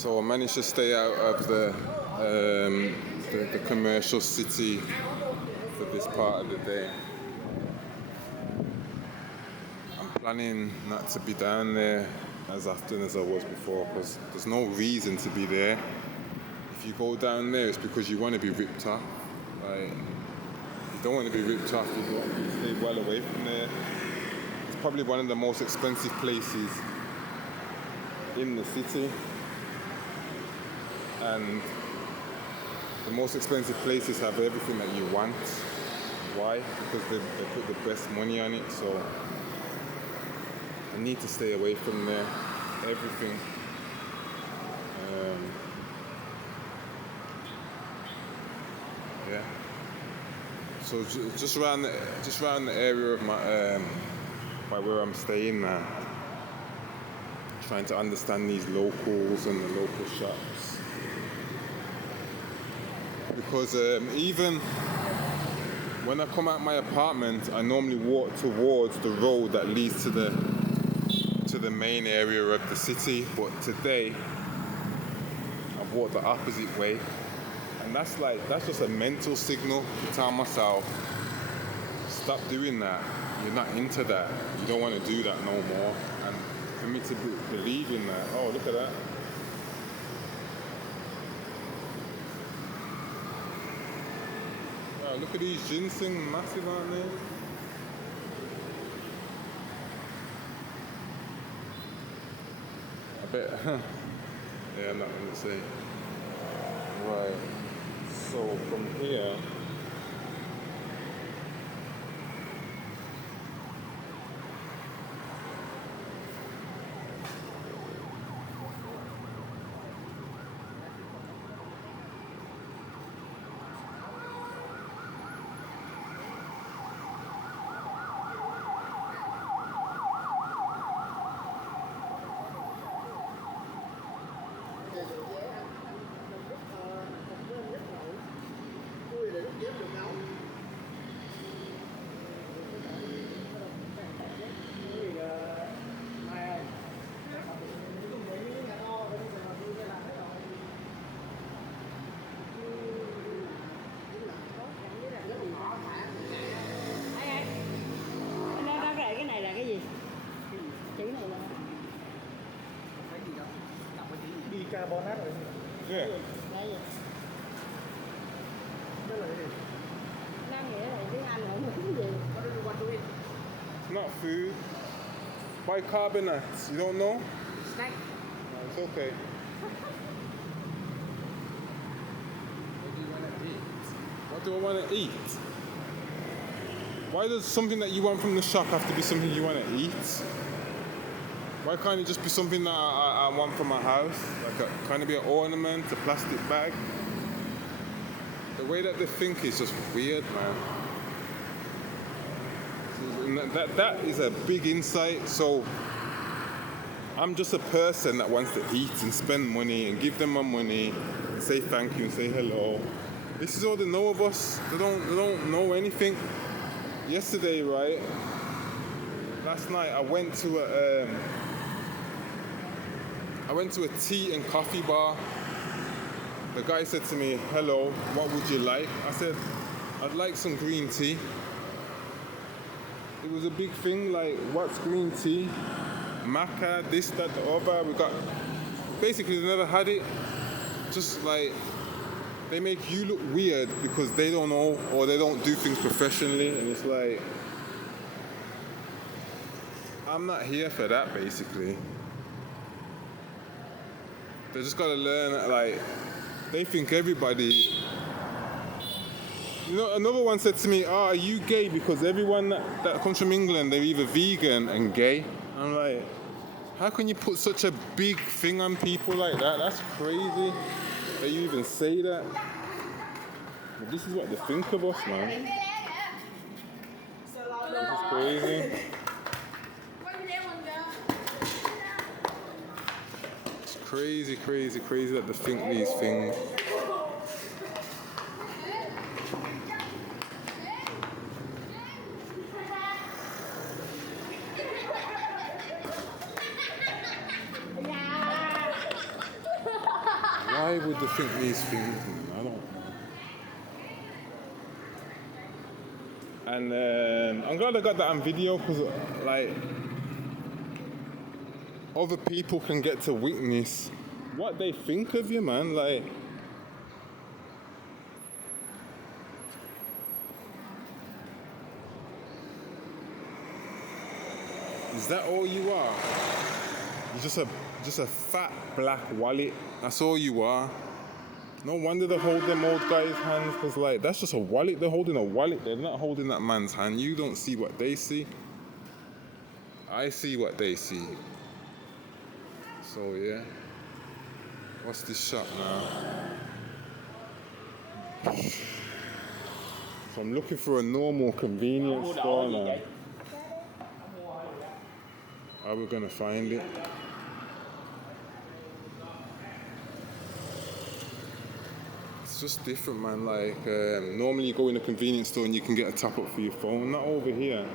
So I managed to stay out of the commercial city for this part of the day. I'm planning not to be down there as often as I was before because there's no reason to be there. If you go down there, it's because you want to be ripped off. Like, you don't want to be ripped off, you want to stay well away from there. It's probably one of the most expensive places in the city. And the most expensive places have everything that you want. Why? Because they put the best money on it. So I need to stay away from there. Everything. Yeah. So just around the area of my by where I'm staying now. Trying to understand these locals and the local shops. Because even when I come out my apartment, I normally walk towards the road that leads to the main area of the city. But today, I've walked the opposite way, and that's just a mental signal to tell myself, stop doing that. You're not into that. You don't want to do that no more. And for me to believe in that, oh, look at that. Wow, look at these ginseng, massive, aren't they? I bet, yeah, I'm not going to say. Right, so from here, cái này là cái gì? Chữ này là cái gì đâu? Đọc cái chữ gì? Bicarbonate rồi. yeah. đây gì? Đó là cái gì? Nó nghĩa là tiếng Anh không biết cái gì. What do you want to eat? It's not food. Bicarbonate, you don't know? Snack. No, it's okay. What do you want to eat? What do I want to eat? Why does something that you want from the shop have to be something you want to eat? Why can't it just be something that I want from my house? Like can it be an ornament, a plastic bag? The way that they think is just weird, man. That is a big insight. So I'm just a person that wants to eat and spend money and give them my money and say thank you and say hello. This is all they know of us. They don't know anything. Yesterday, right? Last night, I went to a tea and coffee bar. The guy said to me, "Hello, what would you like?" I said, "I'd like some green tea." It was a big thing, like, what's green tea? Maca, this, that, the other. We got basically they never had it. Just like. They make you look weird because they don't know or they don't do things professionally, and it's like, I'm not here for that, basically. They just gotta learn, like, they think everybody. You know, another one said to me, "Oh, are you gay?" Because everyone that comes from England, they're either vegan and gay. I'm like, how can you put such a big thing on people like that? That's crazy. That you even say that. But this is what they think of us, man. This is crazy. It's crazy, crazy, crazy that they think these things. Why would they think these things? I don't know. And I'm glad I got that on video because, like, other people can get to witness what they think of you, man. Like, is that all you are? You're just a fat black wallet. That's all you are. No wonder they hold them old guys' hands, because like that's just a wallet. They're holding a wallet. They're not holding that man's hand. You don't see what they see. I see what they see. So yeah. What's this shop now? So I'm looking for a normal convenience store now. How are we gonna find it? It's just different, man. Like normally you go in a convenience store and you can get a top up for your phone. Not over here.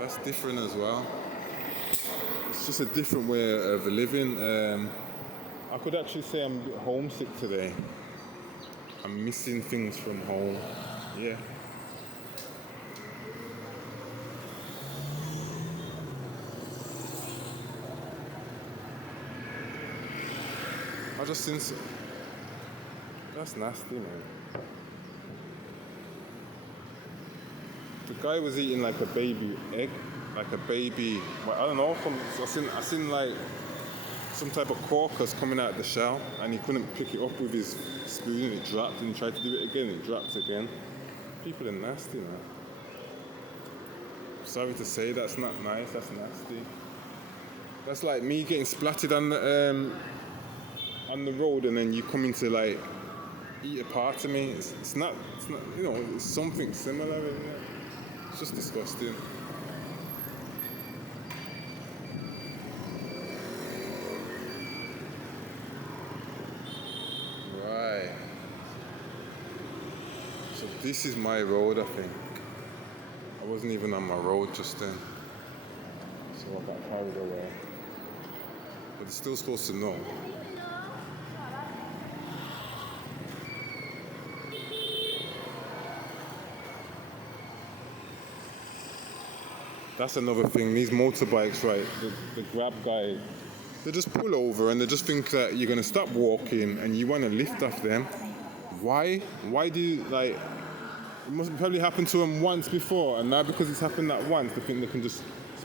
That's different as well. It's just a different way of living. I could actually say I'm a bit homesick today. I'm missing things from home. Yeah. I just think that's nasty, man. The guy was eating like a baby egg, like a baby. Well, I don't know. I seen like some type of crocus coming out of the shell, and he couldn't pick it up with his spoon, and it dropped. And he tried to do it again, and it dropped again. People are nasty, man. Sorry to say, that's not nice. That's nasty. That's like me getting splattered on the road, and then you come in to like eat a part of me. It's not. You know, it's something similar. Isn't it? It's just disgusting. Right. So this is my road, I think. I wasn't even on my road just then. So I got carried away. But it's still supposed to know. That's another thing. These motorbikes, right? The Grab guy, they just pull over and they just think that you're gonna stop walking and you want to lift off them. Why? Why do you like? It must probably happened to them once before, and now because it's happened that once, they think they can just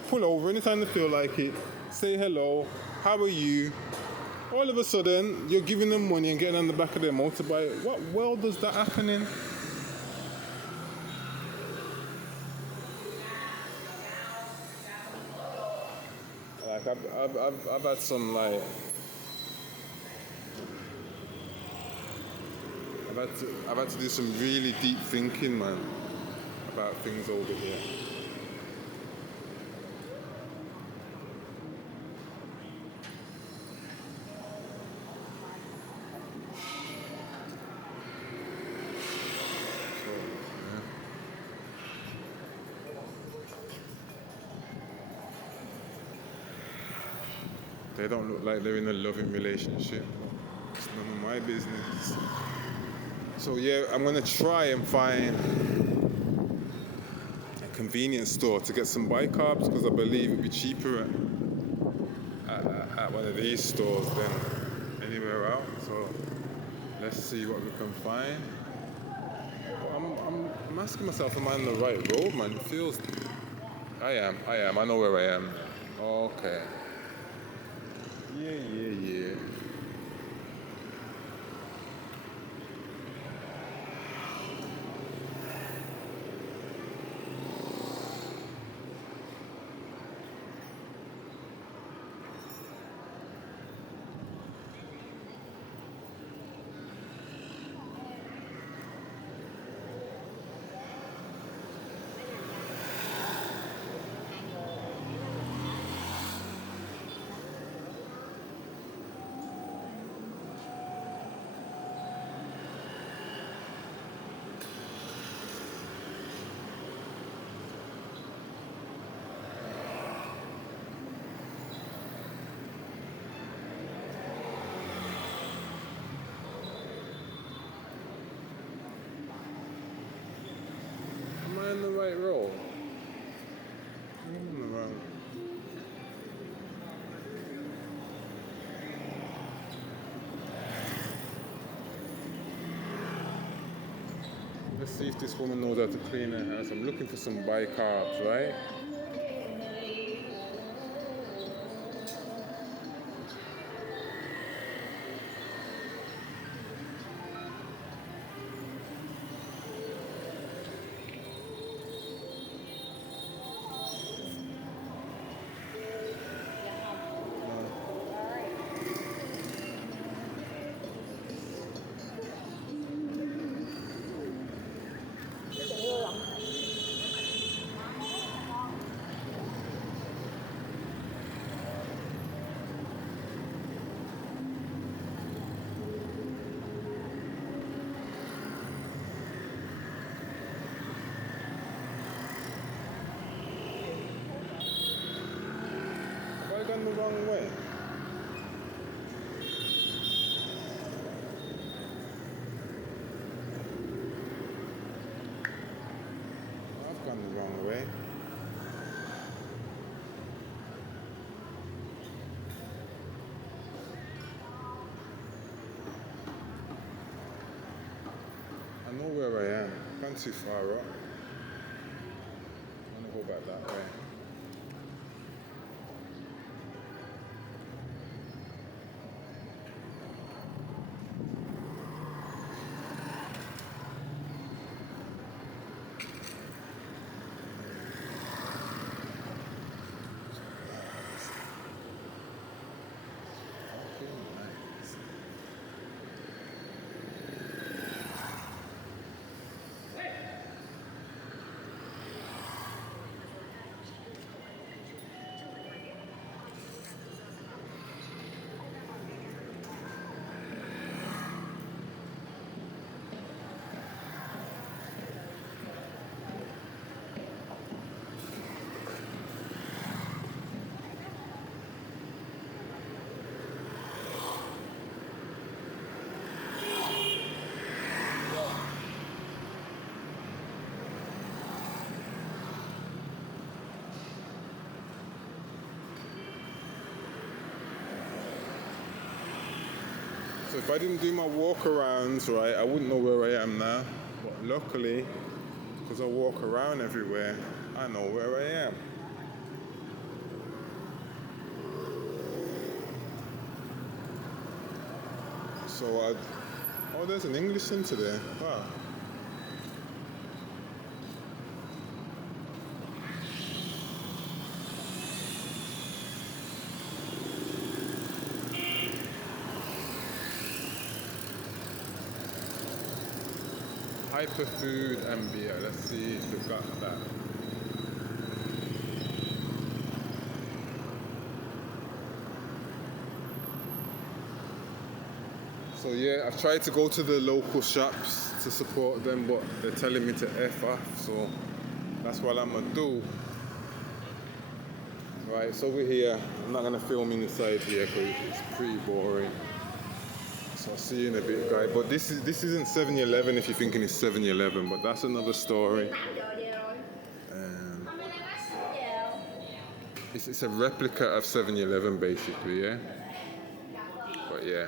pull over anytime they feel like it. Say hello. How are you? All of a sudden, you're giving them money and getting on the back of their motorbike. What world does that happen in? Like I've had some like I've had to do some really deep thinking, man, about things over here. So, yeah. They don't look like they're in a loving relationship. It's none of my business. So yeah, I'm gonna try and find a convenience store to get some bicarbs because I believe it'd be cheaper at one of these stores than anywhere else. So let's see what we can find. But I'm asking myself, am I on the right road, man? It feels. I am. I know where I am. Okay. Yeah. right road. Around. Let's see if this woman knows how to clean her house. I'm looking for some bicarbs, right? Have I gone the wrong way? I've gone the wrong way. I know where I am. I've gone too far up. I want to go back that way. So if I didn't do my walk-arounds, right, I wouldn't know where I am now. But luckily, because I walk around everywhere, I know where I am. So oh, there's an English centre there. Wow. Hyperfood and beer. Let's see if they've got that. So yeah, I've tried to go to the local shops to support them, but they're telling me to F off, so that's what I'm gonna do. Right, it's over here. I'm not gonna film inside here because it's pretty boring. So I'll see you in a bit, guys. But this isn't 7-Eleven if you're thinking it's 7-Eleven, but that's another story. It's a replica of 7-Eleven basically, yeah. But yeah.